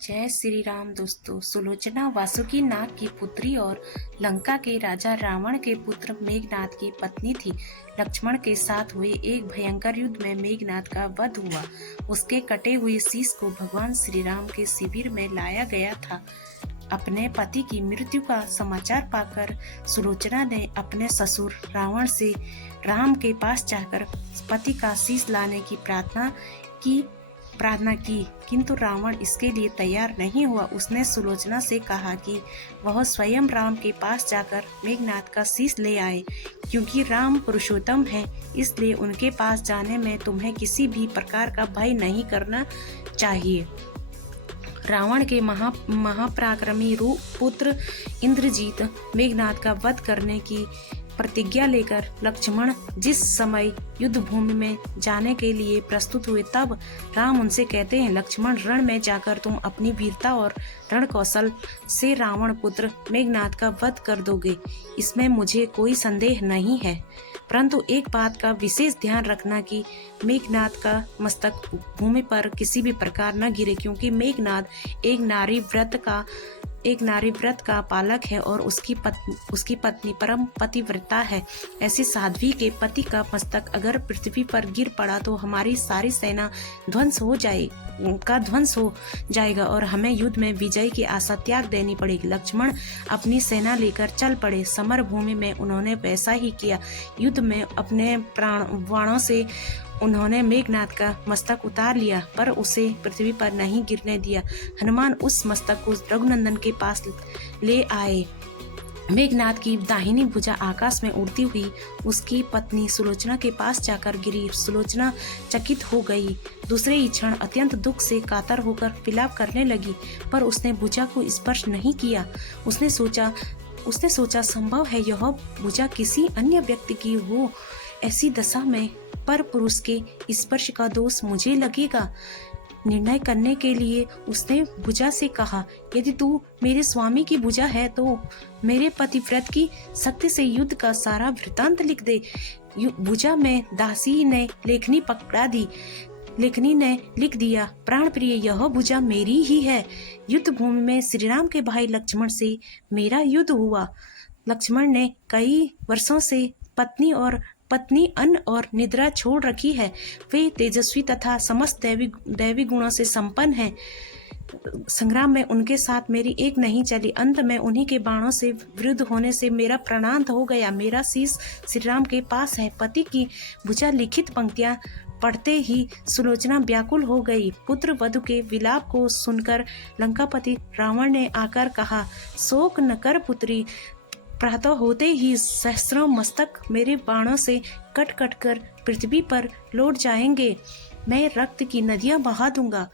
जय श्री राम दोस्तों। सुलोचना वासुकी नाग की पुत्री और लंका के राजा रावण के पुत्र मेघनाद की पत्नी थी। लक्ष्मण के साथ हुए एक भयंकर युद्ध में मेघनाद का वध हुआ। उसके कटे हुए शीश को भगवान श्री राम के शिविर में लाया गया था। अपने पति की मृत्यु का समाचार पाकर सुलोचना ने अपने ससुर रावण से राम के पास जाकर पति का शीश लाने की प्रार्थना की, किंतु रावण इसके लिए तैयार नहीं हुआ। उसने सुलोचना से कहा कि वह स्वयं राम के पास जाकर मेघनाद का शीश ले आए, क्योंकि राम पुरुषोत्तम है, इसलिए उनके पास जाने में तुम्हें किसी भी प्रकार का भय नहीं करना चाहिए। रावण के महापराक्रमी पुत्र इंद्रजीत मेघनाद का वध करने की प्रतिज्ञा लेकर लक्ष्मण जिस समय युद्ध भूमि में जाने के लिए प्रस्तुत हुए, तब राम उनसे कहते हैं, लक्ष्मण, रण में जाकर तुम अपनी वीरता और रण कौशल से रावण पुत्र मेघनाद का वध कर दोगे, इसमें मुझे कोई संदेह नहीं है। परंतु एक बात का विशेष ध्यान रखना कि मेघनाद का मस्तक भूमि पर किसी भी प्रकार न गिरे, क्योंकि मेघनाद एक नारी व्रत का पालक है और उसकी पत्नी परम पतिव्रता है। ऐसी साध्वी के पति का मस्तक अगर पृथ्वी पर गिर पड़ा तो हमारी सारी सेना ध्वंस हो जाएगा और हमें युद्ध में विजय की आशा त्याग देनी पड़ेगी। लक्ष्मण अपनी सेना लेकर चल पड़े। समर भूमि में उन्होंने वैसा ही किया। युद्ध में अपने बाणों से उन्होंने मेघनाद का मस्तक उतार लिया, पर उसे पृथ्वी पर नहीं गिरने दिया। हनुमान उस मस्तक को रघुनंदन के पास ले आए। मेघनाद की दाहिनी भुजा आकाश में उड़ती हुई उसकी पत्नी सुलोचना के पास जाकर गिरी। सुलोचना चकित हो गई। दूसरे ही क्षण अत्यंत दुख से कातर होकर विलाप करने लगी, पर उसने भुजा को स्पर्श नहीं किया। उसने सोचा संभव है यह भुजा किसी अन्य व्यक्ति की हो। ऐसी दशा में पर पुरुष के स्पर्श का दोष मुझे लगेगा। निर्णय करने के लिए उसने भुजा से कहा, यदि तू मेरे स्वामी की भुजा है तो मेरे पतिव्रत की शक्ति से युद्ध का सारा वृतांत लिख दे। भुजा में दासी ने लेखनी पकड़ा दी। लेखनी ने लिख दिया, प्राण प्रिय, यह भुजा मेरी ही है। युद्ध भूमि में श्री राम के भाई लक्ष्मण से मेरा युद्ध हुआ। लक्ष्मण ने कई वर्षों से पत्नी अन्न और निद्रा छोड़ रखी है। वे तेजस्वी तथा समस्त दैवी गुणों से संपन्न हैं। संग्राम में उनके साथ मेरी एक नहीं चली। अंत में उन्हीं के बाणों से विरुद्ध होने से मेरा प्राणांत हो गया। मेरा शीश श्री राम के पास है। पति की भुजा लिखित पंक्तियां पढ़ते ही सुलोचना व्याकुल हो गई। पुत्र वधु के विलाप को सुनकर लंकापति रावण ने आकर कहा, शोक न कर पुत्री, प्रातः होते ही सहस्रों मस्तक मेरे बाणों से कट कट कर पृथ्वी पर लौट जाएंगे। मैं रक्त की नदियां बहा दूंगा।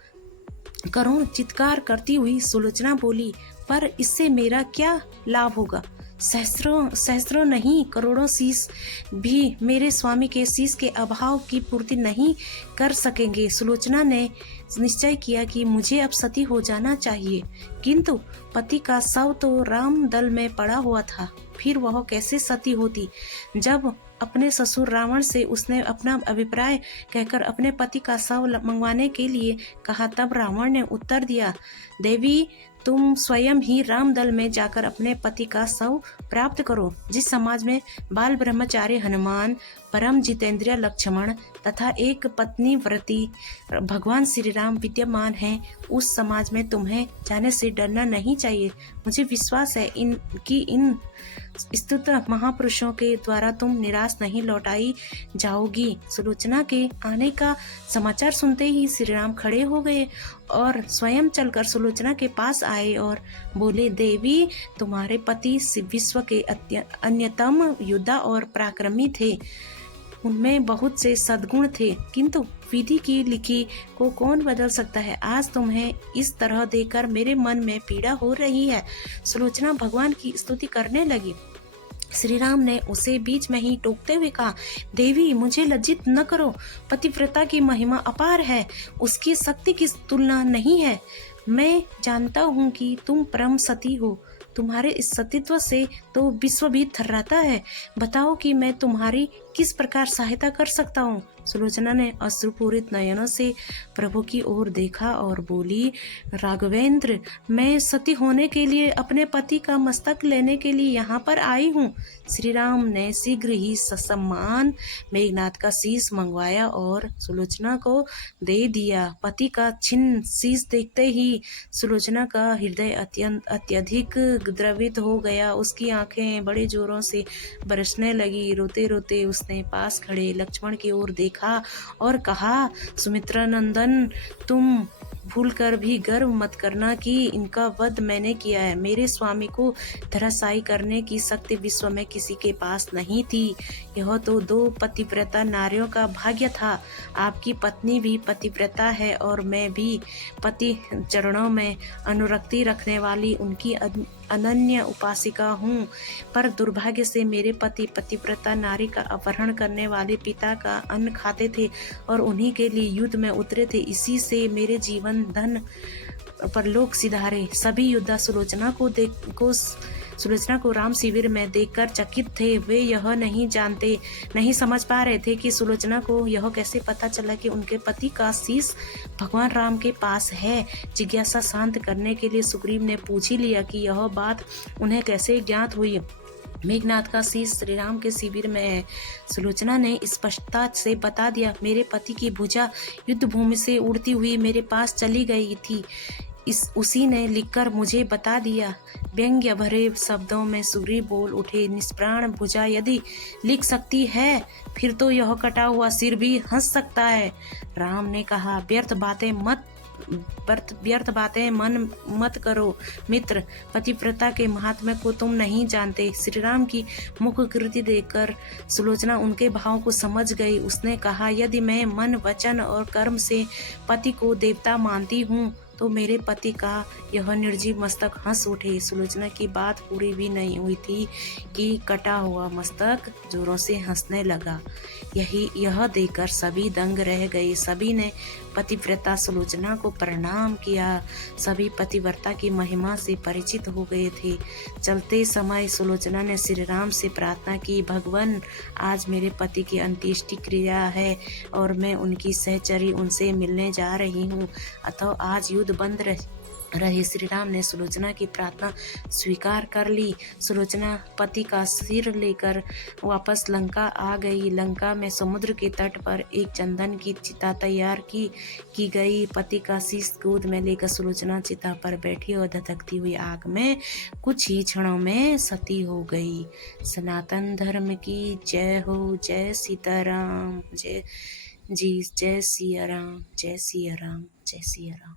करुण चित्कार करती हुई सुलोचना बोली, पर इससे मेरा क्या लाभ होगा? सहस्रों नहीं, करोड़ों शीश भी मेरे स्वामी के शीश के अभाव की पूर्ति नहीं कर सकेंगे। सुलोचना ने निश्चय किया कि मुझे अब सती हो जाना चाहिए, किंतु पति का शव तो राम दल में पड़ा हुआ था। फिर वह कैसे सती होती? जब अपने ससुर रावण से उसने अपना अभिप्राय कहकर अपने पति का शव मंगवाने के लिए कहा, तब रावण ने उत्तर दिया, देवी, तुम स्वयं ही राम दल में जाकर अपने पति का शव प्राप्त करो। जिस समाज में बाल ब्रह्मचारी हनुमान, परम जितेंद्रिय लक्ष्मण तथा एक पत्नी व्रती भगवान श्री राम विद्यमान हैं, उस समाज में तुम्हें जाने से डरना नहीं चाहिए। मुझे विश्वास है इन स्तुत महापुरुषों के द्वारा तुम निराश नहीं लौटाई जाओगी। सुलोचना के आने का समाचार सुनते ही श्री राम खड़े हो गए और स्वयं चलकर सुलोचना के पास आए और बोले, देवी, तुम्हारे पति विश्व के अन्यतम योद्धा और पराक्रमी थे। उनमें बहुत से सद्गुण थे, किंतु विधि की लिखी को कौन बदल सकता है? आज तुम्हें इस तरह देखकर मेरे मन में पीड़ा हो रही है। सुलोचना भगवान की स्तुति करने लगी। श्री राम ने उसे बीच में ही टोकते हुए कहा, देवी, मुझे लज्जित न करो। पतिव्रता की महिमा अपार है, उसकी शक्ति की तुलना नहीं है। मैं जानता हूँ कि तुम परम सती हो। तुम्हारे इस सतीत्व से तो विश्व भी थर्राता है। बताओ कि मैं तुम्हारी किस प्रकार सहायता कर सकता हूँ? सुलोचना ने अश्रुपूरित नयनों से प्रभु की ओर देखा और बोली, राघवेंद्र, मैं सती होने के लिए अपने पति का मस्तक लेने के लिए यहाँ पर आई हूँ। श्री राम ने शीघ्र ही ससम्मान मेघनाथ का शीश मंगवाया और सुलोचना को दे दिया। पति का छिन्न शीश देखते ही सुलोचना का हृदय अत्यधिक द्रवित हो गया। उसकी आंखें बड़े जोरों से बरसने लगी। रोते रोते उसने पास खड़े लक्ष्मण की ओर देखा और कहा, सुमित्रा नंदन, तुम भूल कर भी गर्व मत करना कि इनका वध मैंने किया है। मेरे स्वामी को धराशायी करने की शक्ति विश्व में किसी के पास नहीं थी। यह तो 2 पतिव्रता नारियों का भाग्य था। आपकी पत्नी भी पतिव्रता है और मैं भी पति चरणों में अनुरक्ति रखने वाली उनकी अनन्य उपासिका हूँ। पर दुर्भाग्य से मेरे पति पतिव्रता नारी का अपहरण करने वाले पिता का अन्न खाते थे और उन्हीं के लिए युद्ध में उतरे थे। इसी से मेरे जीवन धन परलोक सिधारे। सभी योद्धा सुलोचना को राम शिविर में देखकर चकित थे। वे यह नहीं समझ पा रहे थे कि सुलोचना को यह कैसे पता चला कि उनके पति का शीश भगवान राम के पास है। जिज्ञासा शांत करने के लिए सुग्रीव ने पूछ ही लिया कि यह बात उन्हें कैसे ज्ञात हुई। मेघनाथ का शीश श्री राम के शिविर में है। सुलोचना ने स्पष्टता से बता दिया, मेरे पति की भुजा युद्ध भूमि से उड़ती हुई मेरे पास चली गई थी। उसी ने लिखकर मुझे बता दिया। व्यंग्य भरे शब्दों में सुग्रीव बोल उठे, निष्प्राण भुजा यदि लिख सकती है, फिर तो यह कटा हुआ सिर भी हंस सकता है। राम ने कहा, व्यर्थ बातें मन मत करो मित्र, पतिव्रता के महात्म्य को तुम नहीं जानते। श्री राम की मुख कृति देखकर सुलोचना उनके भाव को समझ गई। उसने कहा, यदि मैं मन वचन और कर्म से पति को देवता मानती हूँ तो मेरे पति का यह निर्जीव मस्तक हंस उठे। सुलोचना की बात पूरी भी नहीं हुई थी कि कटा हुआ मस्तक जोरों से हंसने लगा। यह देखकर सभी दंग रह गए। सभी ने पतिव्रता सुलोचना को प्रणाम किया। सभी पतिव्रता की महिमा से परिचित हो गए थे। चलते समय सुलोचना ने श्री राम से प्रार्थना की, भगवान, आज मेरे पति की अंत्येष्टि क्रिया है और मैं उनकी सहचरी उनसे मिलने जा रही हूँ, अतः आज युद्ध बंद रहे। श्री राम ने सुलोचना की प्रार्थना स्वीकार कर ली। सुलोचना पति का सिर लेकर वापस लंका आ गई। लंका में समुद्र के तट पर एक चंदन की चिता तैयार की गई। पति का शीश गोद में लेकर सुलोचना चिता पर बैठी और धधकती हुई आग में कुछ ही क्षणों में सती हो गई। सनातन धर्म की जय हो। जय सीताराम। जय सिया राम। जय सिया राम। जय सिया राम।